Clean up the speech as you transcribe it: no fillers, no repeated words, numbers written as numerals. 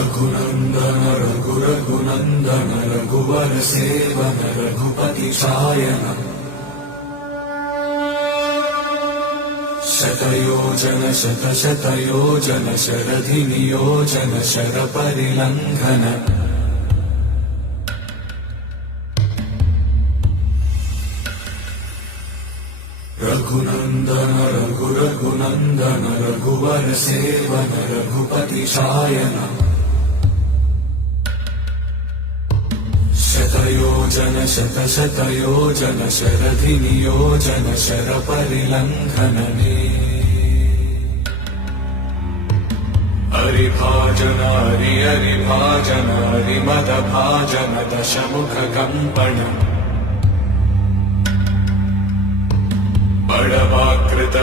रघुनन्दन रघुरघुनन्दन रघुवर seven Raghupati Shayan शतयोजन शतशतयोजन शरधि नियोजन शरपरिलङ्घन रघुनन्दन रघुरघुनन्दन रघुवर seven Raghupati Shayan शतयोजन शतशतयोजन शरधि नियोजन शरपरिलङ्घनने हरिभाजन हरिभाजन हरिमदभाजन दशमुख कम्पण बड़वाकृत